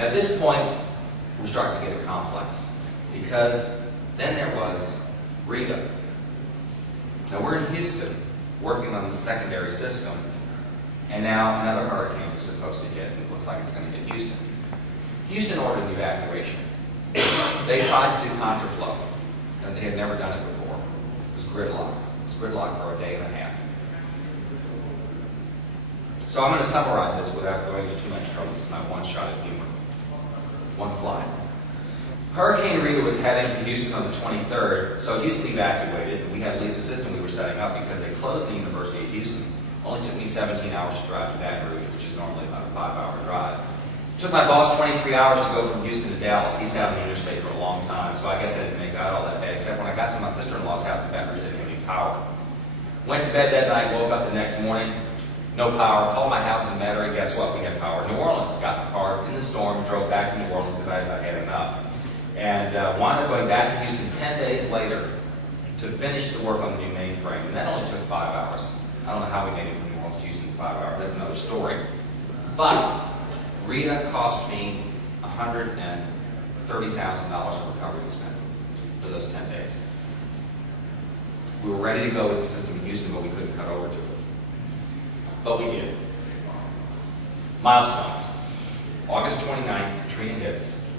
Now at this point, we're starting to get a complex, because then there was Rita. Now we're in Houston, working on the secondary system, and now another hurricane is supposed to hit, and it looks like it's going to hit Houston. Houston ordered an evacuation. They tried to do contraflow, and they had never done it before. It was gridlock. It was gridlock for a day and a half. So I'm going to summarize this without going into too much trouble. This is my one shot at humor. One slide. Hurricane Rita was heading to Houston on the 23rd, so Houston evacuated, and we had to leave the system we were setting up because they closed the University of Houston. Only took me 17 hours to drive to Baton Rouge, which is normally about a 5-hour drive. It took my boss 23 hours to go from Houston to Dallas. He sat on the interstate for a long time, so I guess I didn't make out all that bad, except when I got to my sister-in-law's house in Baton Rouge, they didn't have any power. Went to bed that night, woke up the next morning, no power, called my house in Metairie, and guess what? We had power in New Orleans. Got in the car in the storm, drove back to New Orleans because I had enough. And wound up going back to Houston 10 days later to finish the work on the new mainframe. And that only took 5 hours. I don't know how we made it from New Orleans to Houston in 5 hours. That's another story. But Rita cost me $130,000 of recovery expenses for those 10 days. We were ready to go with the system in Houston, but we couldn't cut over to it. But we did. Milestones. August 29th, Katrina hits.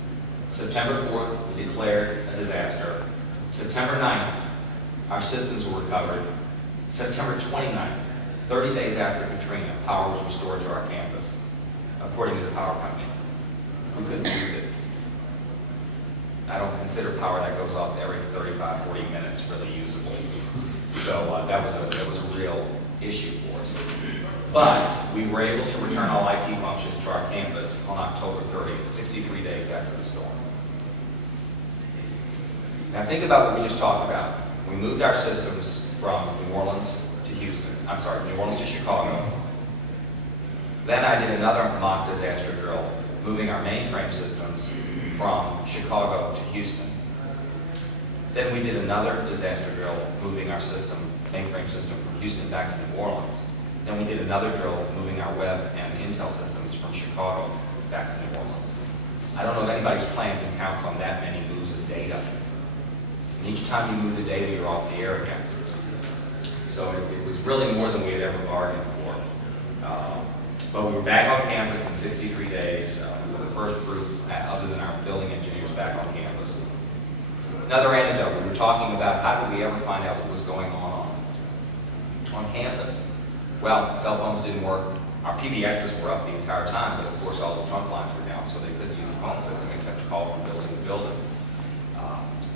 September 4th, we declared a disaster. September 9th, our systems were recovered. September 29th, 30 days after Katrina, power was restored to our campus, according to the power company. We couldn't use it. I don't consider power that goes off every 35, 40 minutes really usable. So that was a real issue for us. But we were able to return all IT functions to our campus on October 30th, 63 days after the storm. Now think about what we just talked about. We moved our systems from New Orleans to Houston. I'm sorry, New Orleans to Chicago. Then I did another mock disaster drill, moving our mainframe systems from Chicago to Houston. Then we did another disaster drill, moving our mainframe system from Houston back to New Orleans. Then we did another drill, moving our web and Intel systems from Chicago back to New Orleans. I don't know if anybody's plan can count on that many moves of data. And each time you move the data, you're off the air again. So it was really more than we had ever bargained for. But we were back on campus in 63 days. We were the first group, other than our building engineers, back on campus. Another anecdote, we were talking about how did we ever find out what was going on campus. Well, cell phones didn't work. Our PBXs were up the entire time, but of course all the trunk lines were down, so they couldn't use the phone system except to call from building to building.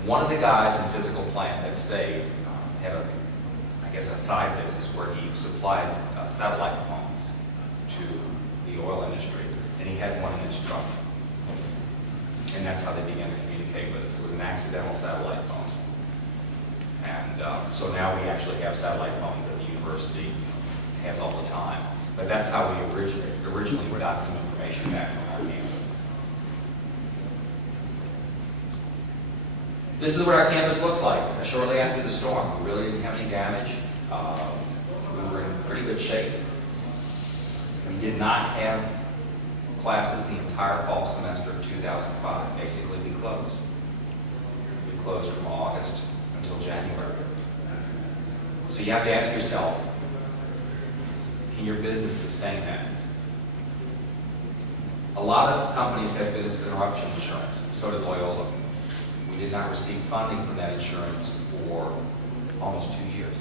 One of the guys in physical plant that stayed had I guess a side business where he supplied satellite phones to the oil industry, and he had one in his truck. And that's how they began to communicate with us. It was an accidental satellite phone. And so now we actually have satellite phones at the university, has all the time. But that's how we originally got some information back from our campus. This is what our campus looks like shortly after the storm. We really didn't have any damage. We were in pretty good shape. We did not have classes the entire fall semester of 2005. Basically, we closed. We closed from August until January. So you have to ask yourself, can your business sustain that? A lot of companies have business interruption insurance. So did Loyola. We did not receive funding from that insurance for almost 2 years.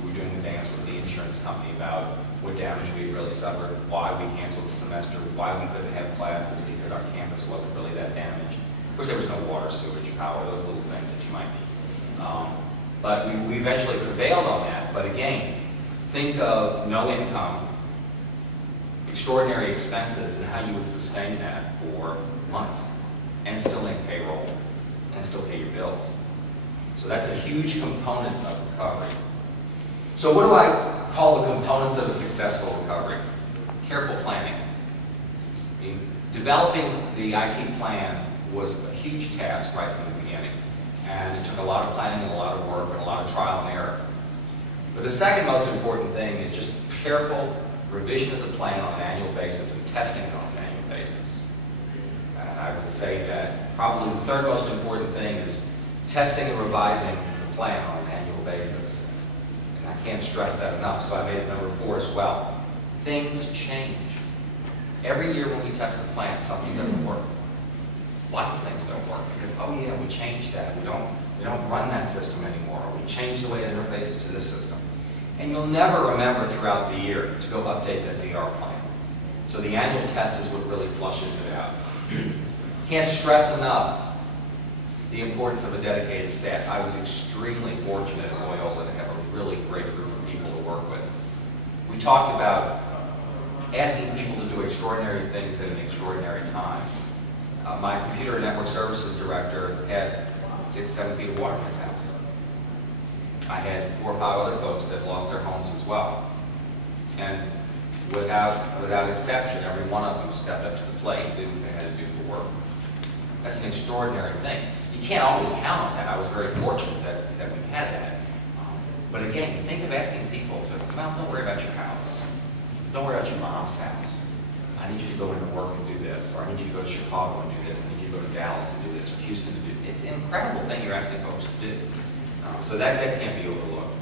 We were doing the dance with the insurance company about what damage we really suffered, why we canceled the semester, why we couldn't have classes because our campus wasn't really that damaged. Of course, there was no water, sewage, power, those little things that you might need. But we eventually prevailed on that. But again, think of no income, extraordinary expenses, and how you would sustain that for months and still make payroll and still pay your bills. So that's a huge component of recovery. So what do I call the components of a successful recovery? Careful planning. I mean, developing the IT plan was a huge task right from the beginning. And it took a lot of planning and a lot of work and a lot of trial and error. But the second most important thing is just careful, revision of the plan on an annual basis and testing it on an annual basis. And I would say that probably the third most important thing is testing and revising the plan on an annual basis. And I can't stress that enough, so I made it number 4 as well. Things change. Every year when we test the plan, something doesn't work. Lots of things don't work because, oh yeah, we changed that. We don't run that system anymore. Or we changed the way it interfaces to this system. And you'll never remember throughout the year to go update that DR plan. So the annual test is what really flushes it out. Can't stress enough the importance of a dedicated staff. I was extremely fortunate at Loyola to have a really great group of people to work with. We talked about asking people to do extraordinary things at an extraordinary time. My computer network services director had 6-7 feet of water in his house. I had 4 or 5 other folks that lost their homes as well. And without exception, every one of them stepped up to the plate and did what they had to do for work. That's an extraordinary thing. You can't always count on that. I was very fortunate that we had that. But again, think of asking people to, well, don't worry about your house. Don't worry about your mom's house. I need you to go into work and do this, or I need you to go to Chicago and do this, I need you to go to Dallas and do this, or Houston to do this. It's an incredible thing you're asking folks to do. So that can't be overlooked.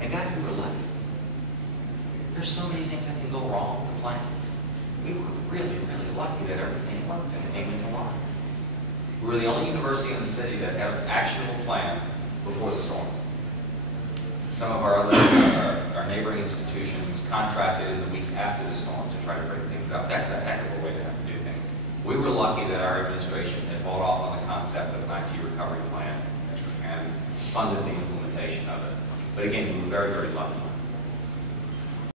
And guys, we were lucky. There's so many things that can go wrong with the plan. We were really, really lucky that everything worked and it came into line. We were the only university in the city that had an actionable plan before the storm. Some of our neighboring institutions contracted in the weeks after the storm to try to break things up. That's a heck of a way to have to do things. We were lucky that our administration had bought off on the concept of an IT recovery plan and funded the implementation of it. But again, we were very, very lucky.